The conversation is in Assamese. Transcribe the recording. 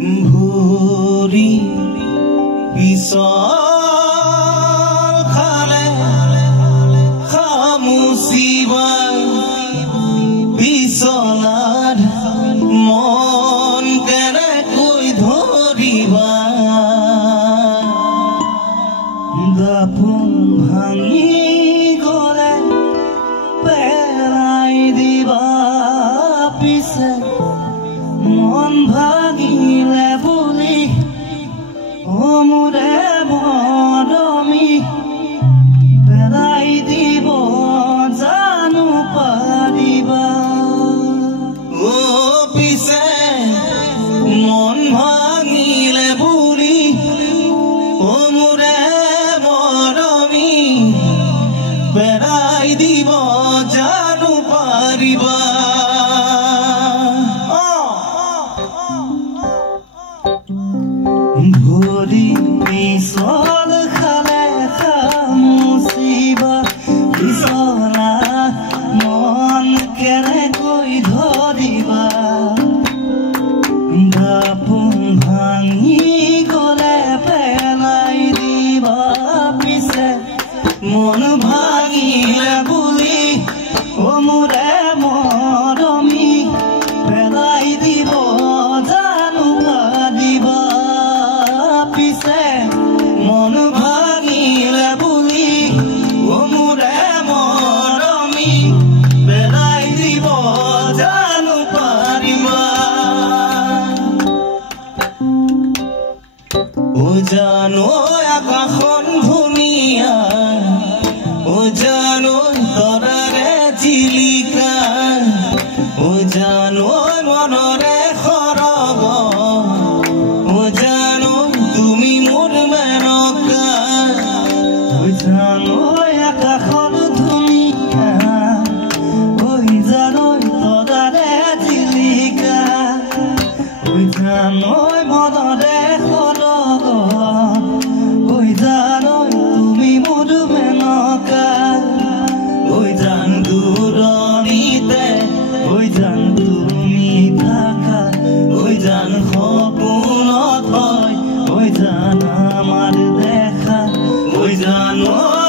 ভৰি পিছল খালে খামুচিবা পিছলাত মন কেনেকৈ ধৰিবা দাপোন ভাঙি গলে পেলাই দিবা পিছে মন ভাগিলে বুলি মোৰে মৰমী পেলাই দিব জানো পাৰিবা ও পিছে মন ভাঙিলে বুলি মোৰে মৰমী পেলাই দিব জানো পাৰিবা ভৰি পিছল খালে খামুচিবা পিছলা মন কেনেকৈ ধৰিবা দাপোন ভাঙি গলে পেলাই দিবা পিছে মন ভাঙিলে বুলি মোৰে মৰমী পেলাই দিব জানো পাৰিবা পিছে মন ভাঙিলে বুলি মোৰে মৰমী পেলাই দিব জানো পাৰিবা ও জানো আকাশখন ধুনীয়া ও জানো তৰাৰে জিলিকা ও জানো মনৰে সৰগ ও জানো তুমি মোৰ মেনকা ও জানো আকাশখন ধুনীয়া ও জানো তৰাৰে জিলিকা ও জানো মনৰে সৰগ ও জানো তুমি মোৰ মেনকা ও জান দূৰণিতে ও জান তুমি থাকা ও জান সপোনত হয় ও জান আমাৰ দেখা ও জানো